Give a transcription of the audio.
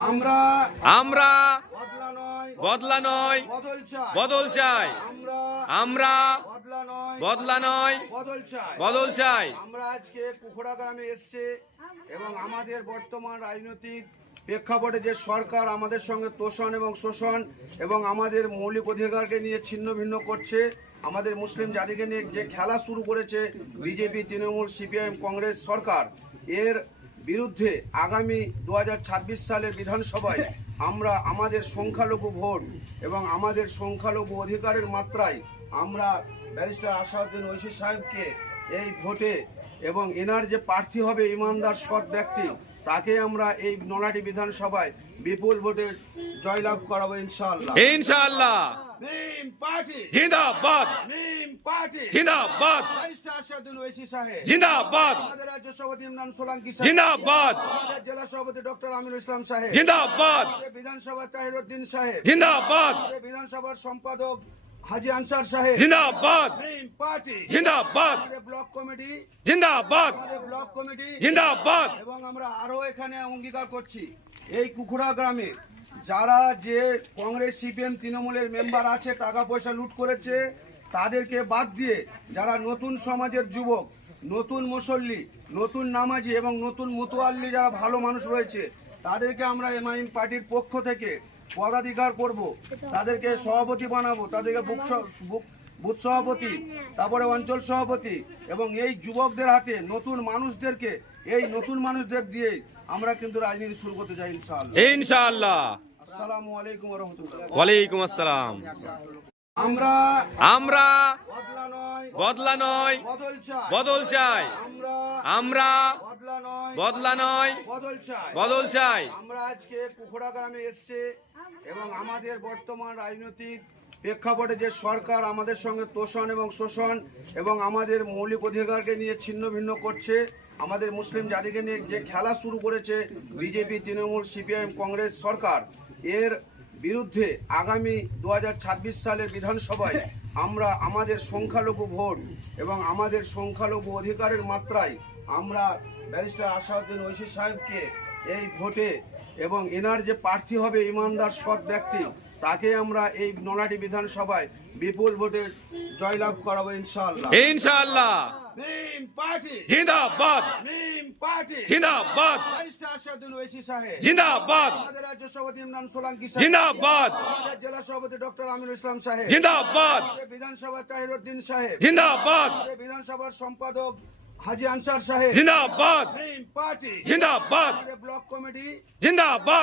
আমরা আমরা বদলা নয় বদল চাই। আমরা বদলা নয় বদল চাই। আমরা আজকে কুকুড়া গ্রামে এসেছি এবং আমাদের বর্তমান রাজনৈতিক প্রেক্ষাপটে যে সরকার আমাদের সঙ্গে তোষণ এবং শোষণ এবং আমাদের মৌলিক অধিকারকে নিয়ে ছিন্ন ভিন্ন করছে, আমাদের মুসলিম জাতিকে নিয়ে যে খেলা শুরু করেছে বিজেপি, তৃণমূল, সিপিআইএম, কংগ্রেস সরকার, এর বিরুদ্ধে আগামী 2026 সালের বিধানসভায় আমরা আমাদের সংখ্যালঘু ভোট এবং আমাদের সংখ্যালঘু অধিকারের মাত্রায় আমরা ব্যারিস্টার আসাদুদ্দিন ঐশী সাহেবকে এই ভোটে এবং এনার যে প্রার্থী হবে ইমানদার সৎ ব্যক্তি, তাকে আমরা এই নলাটি বিধানসভায় বিপুল ভোটে জয়লাভ করাবো ইনশাআল্লাহ। ইনশাআল্লাহ। মিম পার্টি জিন্দাবাদ। মিম পার্টি জিন্দাবাদ। ব্যারিস্টার আসাদুদ্দিন ঐশী সাহেব জিন্দাবাদ। আমাদের রাজ্য সভাপতি ইমরান সোলাঙ্কি সাহেব জিন্দাবাদ। আমাদের জেলা সভাপতি ডক্টর আমিনুল ইসলাম সাহেব জিন্দাবাদ। আমাদের বিধানসভা তাহিরউদ্দিন সাহেব জিন্দাবাদ। আমাদের বিধানসভার সম্পাদক হাজি আনসার সাহেব জিন্দাবাদ। মিম পার্টি জিন্দাবাদ। আমাদের ব্লক কমিটি জিন্দাবাদ। জিন্দাবাদ। এবং আমরা আরো এখানে অঙ্গীকার করছি, এই কুকুড়া গ্রামে যারা যে কংগ্রেস, সিপিএম, তৃণমূলের মেম্বার আছে, টাকা পয়সা লুট করেছে, তাদেরকে বাদ দিয়ে যারা নতুন সমাজের যুবক, নতুন মুসল্লি, নতুন নামাজি এবং নতুন মুতোয়াল্লি যারা ভালো মানুষ রয়েছে, তাদেরকে আমরা এমআইএম পার্টির পক্ষ থেকে পদাধিকার করব, তাদেরকে সভাপতি বানাবো, তাদেরকে বুথ সভাপতি, তারপরে অঞ্চল সভাপতি, এবং এই যুবকদের হাতে নতুন মানুষদের দিয়ে আমরা কিন্তু রাজনীতি শুরু করতে চাই ইনশাআল্লাহ। ইনশাআল্লাহ। আসসালামু আলাইকুম ওয়া রাহমাতুল্লাহ। ওয়ালাইকুম আসসালাম। আমরা বদলা নয় বদল চাই। আমরা বদলা নয় বদল চাই। আমরা আজকে কুকুড়া গ্রামে এসেছি এবং আমাদের বর্তমান রাজনৈতিক প্রেক্ষাপটে যে সরকার আমাদের সঙ্গে তোষণ এবং শোষণ এবং আমাদের মৌলিক অধিকারকে নিয়ে ছিন্ন ভিন্ন করছে, আমাদের মুসলিম জাতিকে নিয়ে যে খেলা শুরু করেছে বিজেপি, তৃণমূল, সিপিআইএম, কংগ্রেস সরকার, এর বিরুদ্ধে আগামী 2026 সালের বিধানসভায় আমরা আমাদের সংখ্যালঘু ভোট এবং আমাদের সংখ্যালঘু অধিকারের মাত্রায় আমরা ব্যারিস্টার আসাদুদ্দিন ঐশী সাহেবকে এই ভোটে এবং এনার যে প্রার্থী হবে ইমানদার সৎ ব্যক্তি, তাকে আমরা এই নলাটি বিধানসভায় বিপুল ভোটে জয়লাভ করাবো ইনশাআল্লাহ। ইনশাআল্লাহ। মিম পার্টি জিন্দাবাদ। মিম পার্টি জিন্দাবাদ। ব্যারিস্টার আসাদুদ্দিন ঐশী সাহেব জিন্দাবাদ। আমাদের রাজ্য সভাপতি ইমরান সোলাঙ্কি সাহেব জিন্দাবাদ। আমাদের জেলা সভাপতি ডক্টর আমিনুল ইসলাম সাহেব জিন্দাবাদ। আমাদের বিধানসভা তাহিরউদ্দিন সাহেব জিন্দাবাদ। আমাদের বিধানসভার সম্পাদক হাজি আনসার সাহেব জিন্দাবাদ। মিম পার্টি জিন্দাবাদ। আমাদের ব্লক কমিটি জিন্দাবাদ।